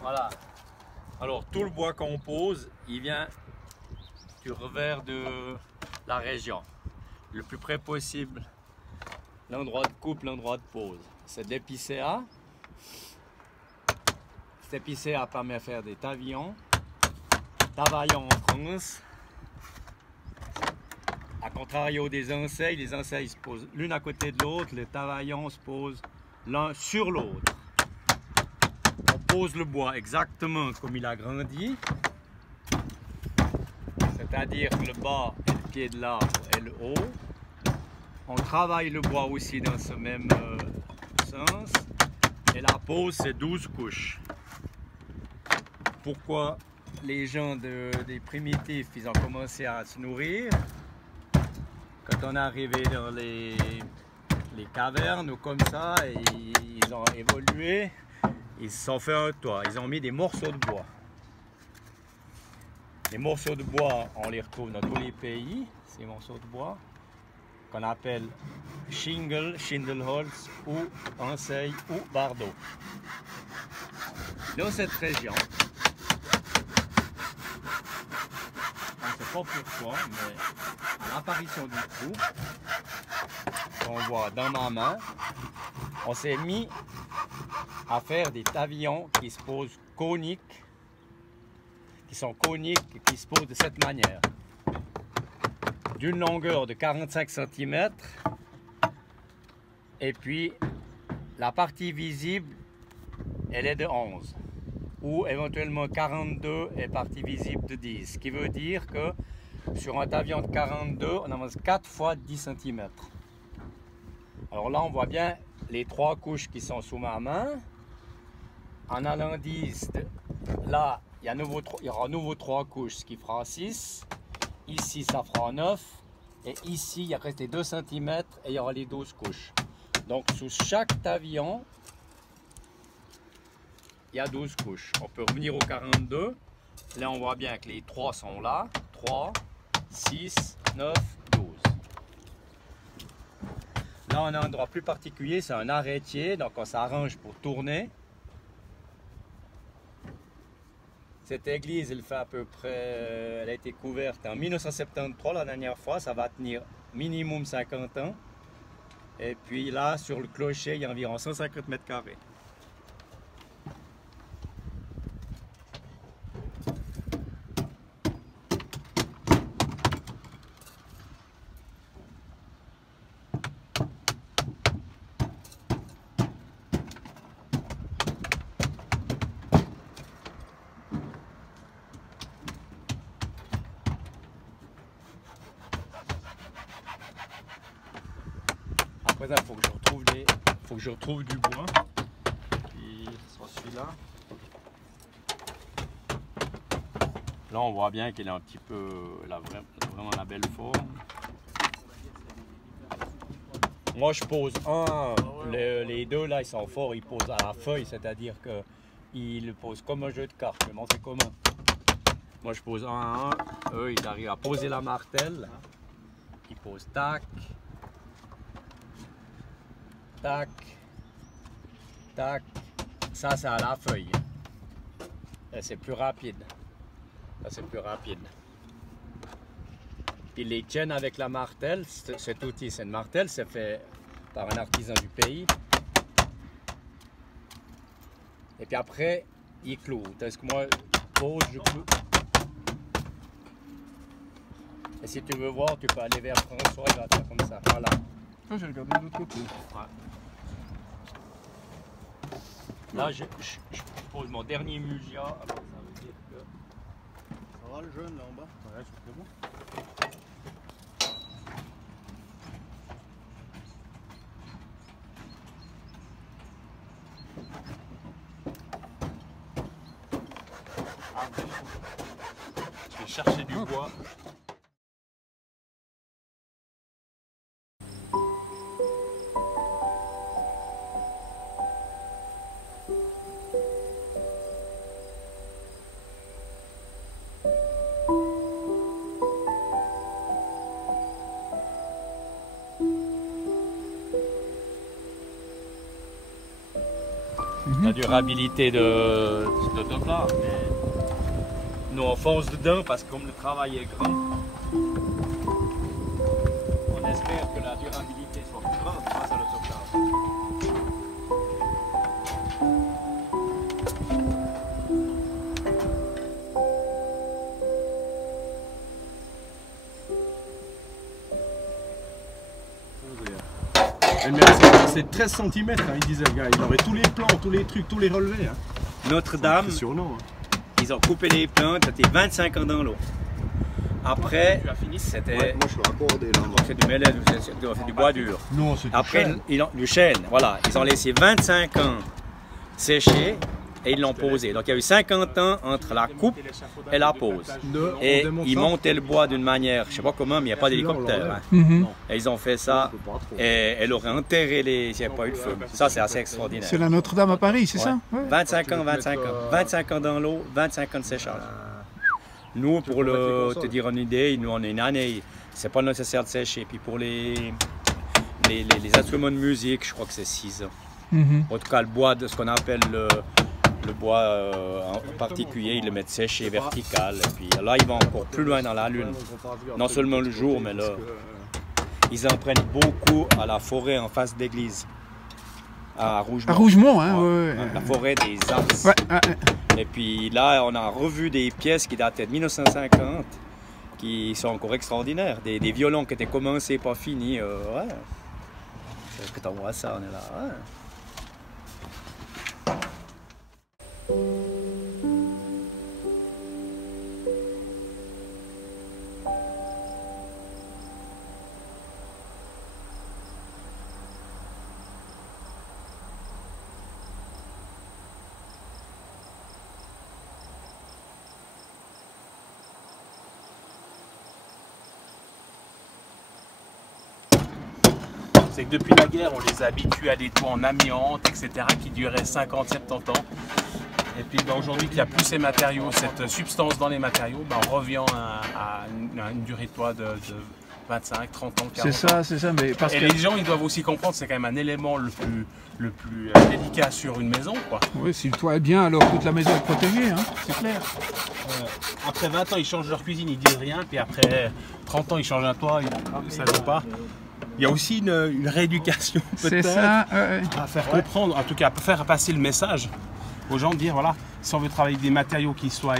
Voilà. Alors tout le bois qu'on pose, il vient du revers de la région. Le plus près possible, l'endroit de coupe, l'endroit de pose. C'est de l'épicéa. Cet épicéa permet de faire des tavillons. Tavaillons en France. A contrario des enseilles, les enseilles se posent l'une à côté de l'autre, les tavaillons se posent l'un sur l'autre. On pose le bois exactement comme il a grandi, c'est-à-dire que le bas est le pied de l'arbre et le haut. On travaille le bois aussi dans ce même sens, et la pose c'est 12 couches. Pourquoi les gens des primitifs ils ont commencé à se nourrir? Quand on est arrivé dans les cavernes ou comme ça, et ils ont évolué, ils se sont fait un toit, ils ont mis des morceaux de bois. Les morceaux de bois, on les retrouve dans tous les pays, ces morceaux de bois, qu'on appelle shingle, Schindelholz ou enseille ou bardeau. Dans cette région, on ne sait pas pourquoi, mais à l'apparition du trou, qu'on voit dans ma main, on s'est mis à faire des tavillons qui se posent coniques, qui sont coniques et qui se posent de cette manière. D'une longueur de 45 cm, et puis la partie visible, elle est de 11, ou éventuellement 42 et partie visible de 10, ce qui veut dire que sur un tavillon de 42, on avance 4 fois 10 cm. Alors là, on voit bien les 3 couches qui sont sous ma main. En allant 10, là, il y aura à nouveau 3 couches, ce qui fera 6. Ici, ça fera 9. Et ici, il reste les 2 cm et il y aura les 12 couches. Donc, sous chaque tavillon, il y a 12 couches. On peut revenir au 42. Là, on voit bien que les 3 sont là. 3, 6, 9, 12. Là, on a un endroit plus particulier, c'est un arrêtier. Donc, on s'arrange pour tourner. Cette église, elle fait à peu près, elle a été couverte en 1973 la dernière fois. Ça va tenir minimum 50 ans. Et puis là, sur le clocher, il y a environ 150 mètres carrés. Après ça, il faut que je retrouve du bois. Puis sur celui-là. Là, on voit bien qu'il est un petit peu, vraiment la belle forme. Moi, je pose les deux là, ils sont forts, ils posent à la feuille, c'est-à-dire qu'ils le posent comme un jeu de cartes. Je vais montrer comment. Moi, je pose un à un. Eux, ils arrivent à poser la martelle. Ils posent tac. Tac, tac, ça c'est à la feuille. C'est plus rapide. Ça c'est plus rapide. Ils les tiennent avec la martelle. Cet outil, c'est une martelle, c'est fait par un artisan du pays. Et puis après, ils clouent. Est-ce que moi, je pose, je cloue. Et Et si tu veux voir, tu peux aller vers François, il va faire comme ça. Voilà. Ah, j'ai regardé de l'autre côté. Ouais. Là, je pose mon dernier mugia. Alors, ça veut dire que... Ça va le jeune là en bas? Ouais, c'est bon. Je vais chercher du bois. La durabilité de ce top-là, mais nous on fonce dedans parce que comme le travail est grand, on espère que la durabilité soit plus grande grâce à l'autoclave. C'est 13 cm, hein, il disait le gars. Il aurait tous les plans, tous les trucs, tous les relevés. Hein. Notre-Dame, Impressionnant. Hein. ils ont coupé les plantes, c'était 25 ans dans l'eau. Après, c'était Ouais, moi je suis raccordé là. du mélèze, c'est du bois dur. Non, c'est du Après, chêne. ils ont du chêne, voilà. Ils ont laissé 25 ans sécher et ils l'ont posé. Donc il y a eu 50 ans entre la coupe et la pose. Et ils montaient le bois d'une manière, je ne sais pas comment, mais il n'y a pas d'hélicoptère. Hein. Et ils ont fait ça et elle aurait enterré les... s'il n'y avait pas eu de feu. Ça, c'est assez extraordinaire. C'est la Notre-Dame à Paris, c'est Ouais. ça? Ouais. 25 ans, 25 ans. 25 ans dans l'eau, 25 ans de séchage. Nous, pour te dire une idée, nous, on est une année, c'est pas nécessaire de sécher. Puis pour les instruments de musique, je crois que c'est 6 ans. En tout cas, le bois, de ce qu'on appelle le bois en particulier, ils le mettent séché vertical. Et puis là, ils vont encore plus loin dans la lune. Non seulement le jour, mais là, ils en prennent beaucoup à la forêt en face d'église. À Rougemont. À Rougemont, hein? Ouais, Ouais. la forêt des Ars. Ouais, ouais. Et puis là, on a revu des pièces qui dataient de 1950, qui sont encore extraordinaires. Des violons qui étaient commencés, pas finis. Ouais. Que t'en vois ça, on est là. Ouais. C'est que depuis la guerre, on les a habitués à des toits en amiante, etc., qui duraient 50, 70 ans. Et puis aujourd'hui, qu'il n'y a plus ces matériaux, cette substance dans les matériaux, on revient à une durée de toit de 25, 30 ans, 40 ans. C'est ça, mais parce Et que... les gens, ils doivent aussi comprendre que c'est quand même un élément le plus délicat sur une maison, quoi. Oui, si le toit est bien, alors toute la maison est protégée, hein, c'est clair. Après 20 ans, ils changent leur cuisine, ils disent rien, puis après 30 ans, ils changent un toit, ça ne joue pas. Il y a aussi une rééducation C'est peut-être ça. à faire comprendre, en tout cas à faire passer le message aux gens, de dire voilà, si on veut travailler avec des matériaux qui soient...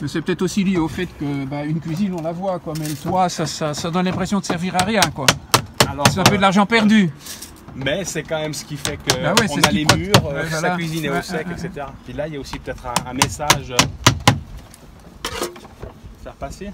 Mais c'est peut-être aussi lié au fait que une cuisine, on la voit, quoi, mais le toit, ça donne l'impression de servir à rien, quoi. C'est un peu de l'argent perdu. Mais c'est quand même ce qui fait qu'on Bah ouais, c'est ce a qui les prend- murs, ouais, sa voilà. cuisine est Ouais, au sec, ouais, etc. Puis là, il y a aussi peut-être un message faire passer.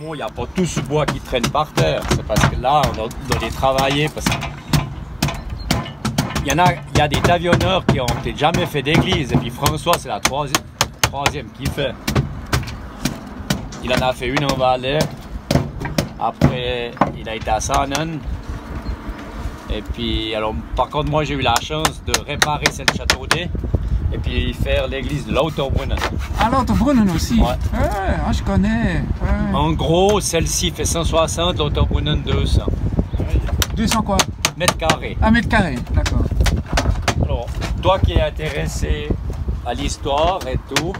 Il n'y a pas tout ce bois qui traîne par terre. C'est parce que là, on doit les travailler. Parce que il y a des tavionneurs qui ont peut-être jamais fait d'église. Et puis François, c'est la troisième qu'il fait. Il en a fait une en Valais. Après, il a été à Saanen. Et puis, alors, par contre, moi, j'ai eu la chance de réparer cette châteaudet. et puis faire l'église de Lauterbrunnen. Ah, Lauterbrunnen aussi. Ouais. Ah, je connais. Ouais. En gros, celle-ci fait 160, Lauterbrunnen 200. 200 quoi? Mètres carrés. 1 mètre carré, d'accord. Alors, toi qui es intéressé à l'histoire et tout,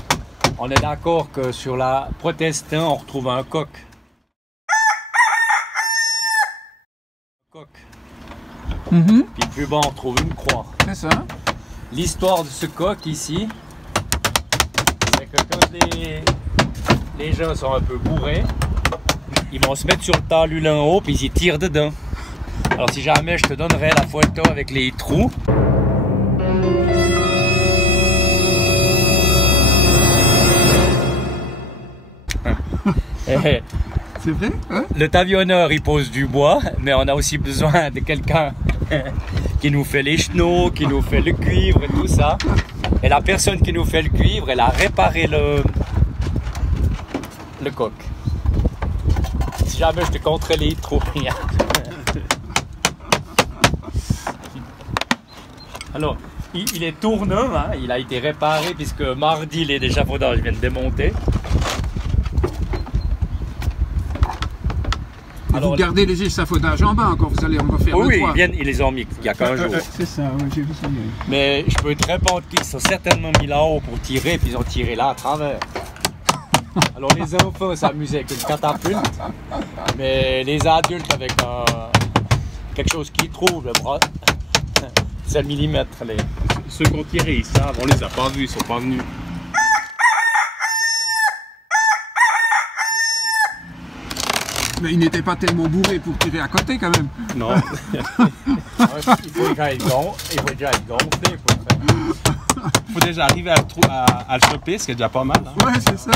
on est d'accord que sur la protestant, on retrouve un coq. Puis plus bas, on retrouve une croix. C'est ça. L'histoire de ce coq ici, c'est que quand les gens sont un peu bourrés, ils vont se mettre sur le talus là en haut, puis ils y tirent dedans. Alors si jamais je te donnerai la photo avec les trous. C'est vrai, hein? Le tavionneur il pose du bois, mais on a aussi besoin de quelqu'un qui nous fait les chenaux, qui nous fait le cuivre et tout ça. Et la personne qui nous fait le cuivre, elle a réparé le coq. Si jamais je te compterai les trous. Alors, il est tout neuf, hein, il a été réparé puisque mardi les échafaudages viennent démonter. Alors, vous gardez les échafaudages en bas encore, vous allez en refaire oui, le toit. ils les ont mis il y a 15 jours. C'est ça, oui, j'ai vu ça. Oui. Mais je peux te répondre qu'ils sont certainement mis là-haut pour tirer, puis ils ont tiré là à travers. Alors les enfants s'amusaient avec une catapulte, mais les adultes avec quelque chose qu'ils trouvent, le bras, c'est le millimètre. Ceux qui ont tiré, ils savent, on les a pas vus, ils sont pas venus. Mais il n'était pas tellement bourré pour tirer à côté quand même. Non. Il faut déjà être gonflé pour le faire. Il faut déjà arriver à le choper, ce qui est déjà pas mal. Hein. Ouais, c'est ça.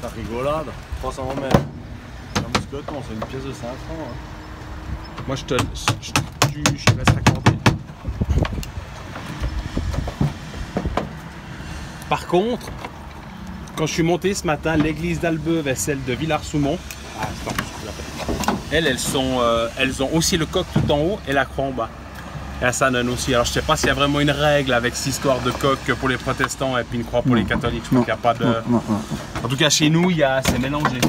Ça rigolade. 300 mètres. C'est un mousqueton, c'est une pièce de 5 francs. Hein. Moi, je te laisse accorder. Par contre, quand je suis monté ce matin, l'église d'Albeuve et celle de Villars-Soumont, elles ont aussi le coq tout en haut et la croix en bas. Et à Sanon aussi. Alors je sais pas s'il y a vraiment une règle avec cette histoire de coq pour les protestants et puis une croix pour les catholiques. Je crois qu'il n'y a pas de. Non. En tout cas chez nous, c'est mélangé.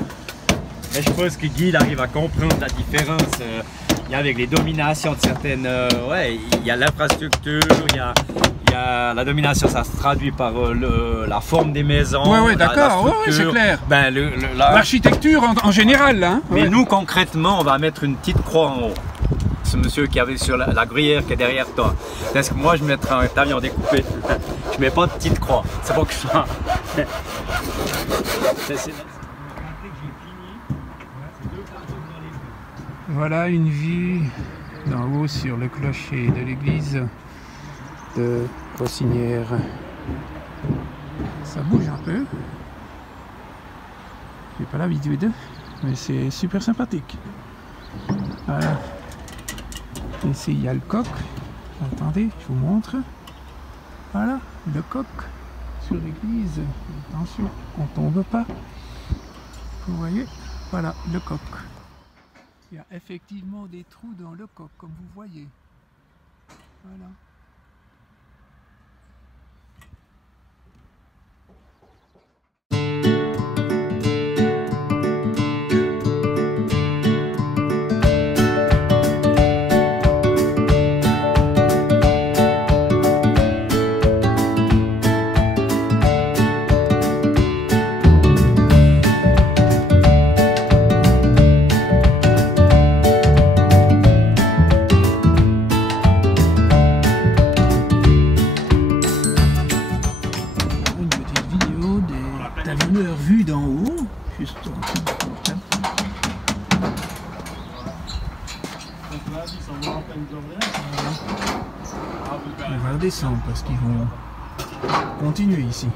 Mais je pense que Guy il arrive à comprendre la différence. Il y a avec les dominations de certaines. Il y a l'infrastructure, il y a la domination, ça se traduit par la forme des maisons. Ouais, d'accord, ouais, c'est clair. Ben, l'architecture en général, là. Hein. Mais ouais. nous, concrètement, on va mettre une petite croix en haut. Ce monsieur qui avait sur la gruyère qui est derrière toi. Parce que moi, je mettrai un tablier découpé. Je mets pas de petite croix. C'est pas que je sois. Voilà une vue d'en haut sur le clocher de l'église de Cossinière. Ça bouge un peu. J'ai pas l'habitude, mais c'est super sympathique. Voilà. Ici il y a le coq. Attendez, je vous montre. Voilà, le coq sur l'église. Attention, on tombe pas. Vous voyez, voilà le coq. Il y a effectivement des trous dans le coq, comme vous voyez. Voilà. Vue d'en haut, juste on va redescendre parce qu'ils vont continuer ici.